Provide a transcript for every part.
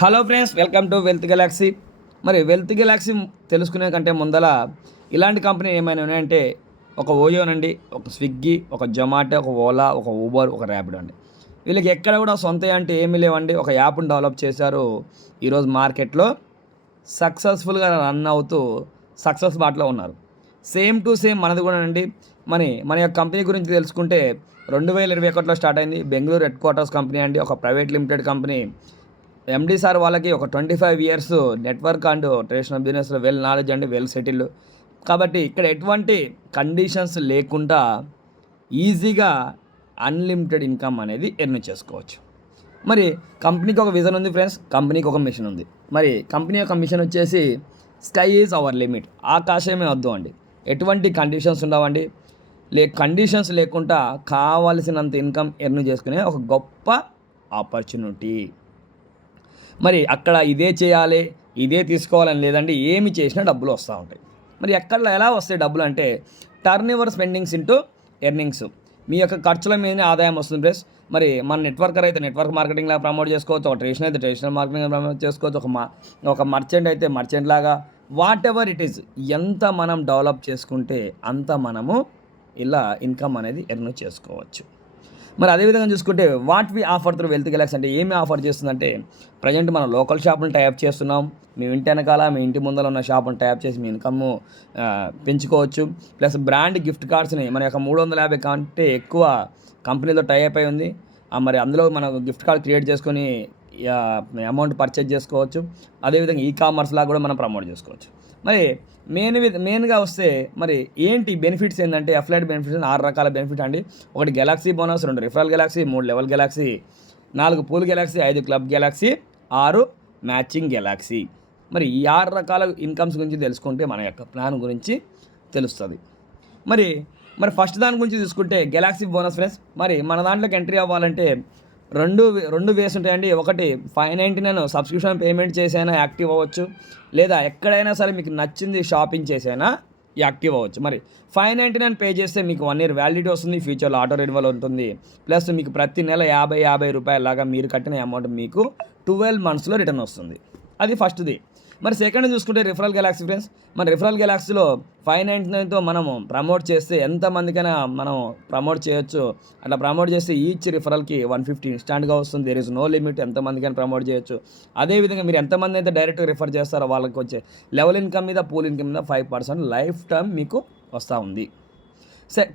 Hello friends, welcome to wealth Galaxy. మరి wealth Galaxy తెలుసుకునే కంటే ముందల ఇలాంటి కంపెనీ ఏమైనా ఉన్నాయంటే ఒక ఓయోనండి, ఒక స్విగ్గీ, ఒక జొమాటో, ఒక ఓలా, ఒక ఊబర్, ఒక ర్యాపిడో అండి. వీళ్ళకి ఎక్కడ కూడా సొంత అంటే ఏమీ లేవండి. ఒక యాప్ని డెవలప్ చేశారు. ఈరోజు మార్కెట్లో సక్సెస్ఫుల్గా రన్ అవుతూ సక్సెస్ బాటలో ఉన్నారు. సేమ్ టు సేమ్ మనది కూడా అండి. మన యొక్క కంపెనీ గురించి తెలుసుకుంటే 2021లో స్టార్ట్ అయింది. బెంగళూరు హెడ్ క్వార్టర్స్ కంపెనీ అండి, ఒక private limited company. MD sir వాళ్ళకి ఒక 25 ఇయర్స్ నెట్వర్క్ అండ్ ట్రెడిషనల్ బిజినెస్లో వెల్ నాలెడ్జ్ అండి, వెల్ సెటిల్డ్. కాబట్టి ఇక్కడ ఎటువంటి కండిషన్స్ లేకుండా ఈజీగా అన్లిమిటెడ్ ఇన్కమ్ అనేది ఎర్న్ చేసుకోవచ్చు. మరి కంపెనీకి ఒక విజన్ ఉంది ఫ్రెండ్స్, కంపెనీకి ఒక మిషన్ ఉంది. మరి కంపెనీ యొక్క మిషన్ వచ్చేసి స్కై ఈజ్ అవర్ లిమిట్, ఆకాశమే వద్దు అండి. ఎటువంటి కండిషన్స్ ఉండవండి. కండిషన్స్ లేకుండా కావాల్సినంత ఇన్కమ్ ఎర్న్ చేసుకునే ఒక గొప్ప ఆపర్చునిటీ. మరి అక్కడ ఇదే చేయాలి, ఇదే తీసుకోవాలని లేదండి, ఏమి చేసినా డబ్బులు వస్తూ ఉంటాయి. మరి ఎక్కడ ఎలా వస్తాయి డబ్బులు అంటే turn over spendings into earnings. మీ యొక్క ఖర్చుల మీదనే ఆదాయం వస్తుంది ప్లస్. మరి మన నెట్వర్కర్ అయితే నెట్వర్క్ మార్కెటింగ్లా ప్రమోట్ చేసుకోవచ్చు, ఒక ట్రెడిషనల్ అయితే ట్రెడిషనల్ మార్కెటింగ్ ప్రమోట్ చేసుకోవచ్చు, ఒక మర్చెంట్ అయితే మర్చెంట్ లాగా, వాట్ ఎవర్ ఇట్ ఈస్. ఎంత మనం డెవలప్ చేసుకుంటే అంత మనము ఇలా ఇన్కమ్ అనేది ఎర్న్ చేసుకోవచ్చు. మరి అదేవిధంగా చూసుకుంటే what we offer through Wealth Galaxy అంటే ఏమి ఆఫర్ చేస్తుందంటే, ప్రజెంట్ మనం లోకల్ షాపులను టైప్ చేస్తున్నాం. మీ ఇంటి వెనకాల మీ ఇంటి ముందర ఉన్న షాపును టైప్ చేసి మీ ఇన్కమ్ పెంచుకోవచ్చు. ప్లస్ బ్రాండ్ గిఫ్ట్ కార్డ్స్ని మన యొక్క 350 కంటే ఎక్కువ కంపెనీలో టైప్ అయి ఉంది. మరి అందులో మనం గిఫ్ట్ కార్డ్ క్రియేట్ చేసుకొని అమౌంట్ పర్చేజ్ చేసుకోవచ్చు. అదేవిధంగా ఈ కామర్స్ లాగా కూడా మనం ప్రమోట్ చేసుకోవచ్చు. మరి మెయిన్గా వస్తే మరి ఏంటి బెనిఫిట్స్ ఏంటంటే అఫ్లైడ్ బెనిఫిట్స్ 6 రకాల బెనిఫిట్ అండి. 1 Galaxy bonus, 2 referral Galaxy, 3 level Galaxy, 4 pool Galaxy, 5 club Galaxy, 6 matching Galaxy. మరి ఈ 6 రకాల ఇన్కమ్స్ గురించి తెలుసుకుంటే మన యొక్క ప్లాన్ గురించి తెలుస్తుంది. మరి ఫస్ట్ దాని గురించి చూసుకుంటే గెలాక్సీ బోనస్ ఫ్రెండ్స్. మరి మన దాంట్లోకి ఎంట్రీ అవ్వాలంటే రెండు వేస్ ఉంటాయండి. ఒకటి 599 సబ్స్క్రిప్షన్ పేమెంట్ చేసైనా యాక్టివ్ అవ్వచ్చు, లేదా ఎక్కడైనా సరే మీకు నచ్చింది షాపింగ్ చేసైనా యాక్టివ్ అవ్వచ్చు. మరి 599 పే చేస్తే మీకు 1 year వ్యాలిడిటీ వస్తుంది, ఫ్యూచర్లో ఆటో రెన్యువల్ ఉంటుంది. ప్లస్ మీకు ప్రతి నెల 50 రూపాయల లాగా మీరు కట్టిన అమౌంట్ మీకు 12 monthsలో రిటర్న్ వస్తుంది. అది ఫస్ట్ది. మరి సెకండ్ చూసుకుంటే రిఫరల్ గెలాక్సీ ఫ్రెండ్స్. మన రిఫరల్ గెలాక్సీలో 599తో మనము ప్రమోట్ చేస్తే ఎంతమందికైనా మనం ప్రమోట్ చేయొచ్చు. అట్లా ప్రమోట్ చేస్తే ఈచ్ రిఫరల్కి 150 ఇన్స్టాంట్గా వస్తుంది. దేర్ ఇస్ నో లిమిట్, ఎంతమందికైనా ప్రమోట్ చేయొచ్చు. అదేవిధంగా మీరు ఎంతమంది అయితే డైరెక్ట్గా రిఫర్ చేస్తారో వాళ్ళకి వచ్చే లెవెల్ ఇన్కమ్ మీద, పూల్ ఇన్కమ్ మీద 5% లైఫ్ టైం మీకు వస్తూ ఉంది.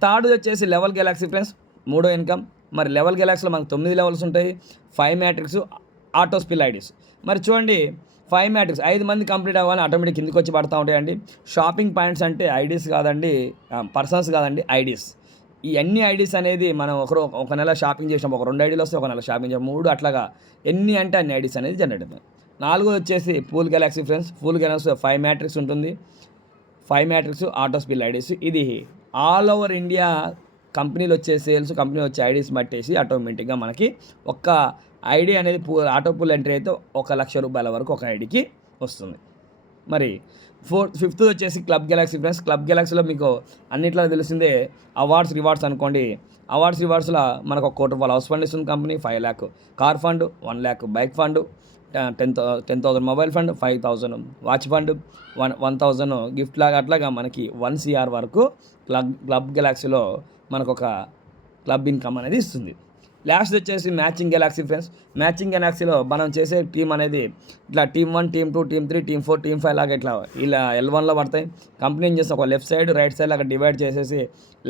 థర్డ్ వచ్చేసి లెవెల్ గెలాక్సీ ఫ్రెండ్స్, 3వ ఇన్కమ్. మరి లెవెల్ గెలాక్సీలో మనకు 9 లెవెల్స్ ఉంటాయి, 5 మ్యాట్రిక్స్, ఆటో స్పిల్ ఐడీస్. మరి చూడండి 5 మ్యాట్రిక్స్ 5 మంది కంప్లీట్ అవ్వాలని ఆటోమేటిక్ కిందకి వచ్చి పడుతూ ఉంటాయండి. షాపింగ్ పాయింట్స్ అంటే ఐడీస్ కాదండి, పర్సన్స్ కాదండి, ఐడీస్. ఈ అన్ని ఐడీస్ అనేది మనం ఒక నెల షాపింగ్ చేసినాం, ఒక 2 ఐడీలు వస్తే ఒక నెల షాపింగ్ చేసాం, 3 అట్లాగా ఎన్ని అంటే అన్ని ఐడీస్ అనేది జనరేట్ అవుతుంది. 4వ వచ్చేసి pool Galaxy friends. Pool Galaxy 5 matrix ఉంటుంది, 5 మ్యాట్రిక్స్, ఆటో స్పిల్ ఐడీస్. ఇది ఆల్ ఓవర్ ఇండియా కంపెనీలు వచ్చే సేల్స్, కంపెనీ వచ్చే ఐడీస్ బట్టేసి ఆటోమేటిక్గా మనకి ఒక్క ఐడి అనేది ఆటో పూల్ ఎంట్రీ అయితే 1,00,000 రూపాయల వరకు ఒక ఐడికి వస్తుంది. మరి ఫిఫ్త్ వచ్చేసి క్లబ్ గెలాక్సీ ఫ్రెండ్స్. క్లబ్ గెలాక్సీలో మీకు అన్నిట్లో తెలిసిందే అవార్డ్స్ రివార్డ్స్ అనుకోండి. అవార్డ్స్ రివార్డ్స్లో మనకు 1 కోటి రూపాయల హౌస్ ఫండ్ ఇస్తుంది company, 5 lakh car fund, 1 lakh bike fund, 10,000 mobile fund, 5,000 watch fund, 1,000 gift లాగా, అట్లాగా మనకి 1 crore వరకు క్లబ్ గెలాక్సీలో మనకు ఒక క్లబ్ ఇన్కమ్ అనేది ఇస్తుంది. లాస్ట్ వచ్చేసి మ్యాచింగ్ గెలాక్సీ ఫ్రెండ్స్. మ్యాచింగ్ గెలాక్సీలో మనం చేసే టీం అనేది ఇట్లా team 1, team 2, team 3, team 4, team 5 లాగా ఇలా L1లో పడతాయి. కంపెనీ ఏం చేస్తే ఒక లెఫ్ట్ సైడ్ రైట్ సైడ్ లాగా డివైడ్ చేసేసి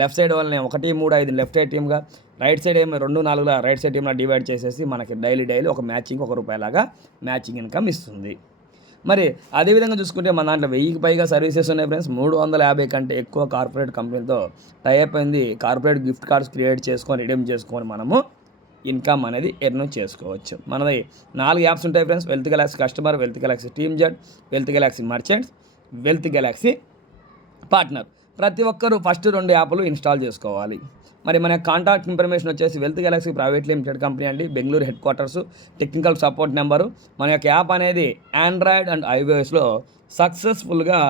లెఫ్ట్ సైడ్ వాళ్ళని 1, 3, 5 లెఫ్ట్ సైడ్ టీమ్గా, రైట్ సైడ్ ఏమో 2, 4 రైట్ సైడ్ టీమ్లా డివైడ్ చేసేసి మనకి డైలీ ఒక మ్యాచింగ్ ₹1 లాగా మ్యాచింగ్ ఇన్కమ్ ఇస్తుంది. మరి అదేవిధంగా చూసుకుంటే మన దాంట్లో 1000కి పైగా సర్వీసెస్ ఉన్నాయి ఫ్రెండ్స్. 350 కంటే ఎక్కువ కార్పొరేట్ కంపెనీలతో టైప్ అయింది. కార్పొరేట్ గిఫ్ట్ కార్డ్స్ క్రియేట్ చేసుకొని రిడీమ్ చేసుకొని మనము ఇన్కమ్ అనేది ఎర్న్ చేసుకోవచ్చు. మనది 4 యాప్స్ ఉంటాయి friends. Wealth galaxy customer, wealth galaxy team Z, wealth galaxy merchants, wealth galaxy partner. ప్రతి ఒక్కరూ ఫస్ట్ 2 యాప్లు ఇన్స్టాల్ చేసుకోవాలి. మరి మన కాంటాక్ట్ ఇన్ఫర్మేషన్ వచ్చేసి wealth galaxy private limited company అండి, Bengaluru headquarters. Technical support number. మన యొక్క యాప్ అనేది ఆండ్రాయిడ్ అండ్ ఐఓఎస్లో సక్సెస్ఫుల్గా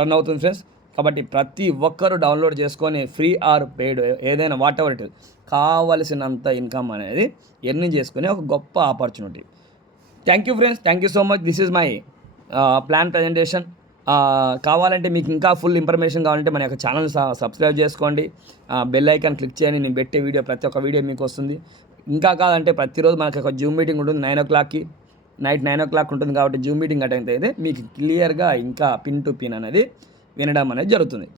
రన్ అవుతుంది ఫ్రెండ్స్. కాబట్టి ప్రతి ఒక్కరూ డౌన్లోడ్ చేసుకొని ఫ్రీ ఆర్ పెయిడ్ ఏదైనా వాట్ ఎవర్ ఇట్ కావలసినంత ఇన్కమ్ అనేది ఎర్నింగ్ చేసుకునే ఒక గొప్ప opportunity. Thank you friends, thank you so much. This is my plan presentation. కావాలంటే మీకు ఇంకా ఫుల్ ఇన్ఫర్మేషన్ కావాలంటే మన యొక్క ఛానల్ సబ్స్క్రైబ్ చేసుకోండి, బెల్ ఐకాన్ క్లిక్ చేయండి. నేను పెట్టే వీడియో ప్రతి ఒక్క వీడియో మీకు వస్తుంది. ఇంకా కాదంటే ప్రతిరోజు మనకు ఒక జూమ్ మీటింగ్ ఉంటుంది 9 o'clockకి, నైట్ 9 o'clock ఉంటుంది. కాబట్టి జూమ్ మీటింగ్ అటెండ్ అయితే మీకు క్లియర్గా ఇంకా పిన్ టు పిన్ అనేది వినడం అనేది జరుగుతుంది.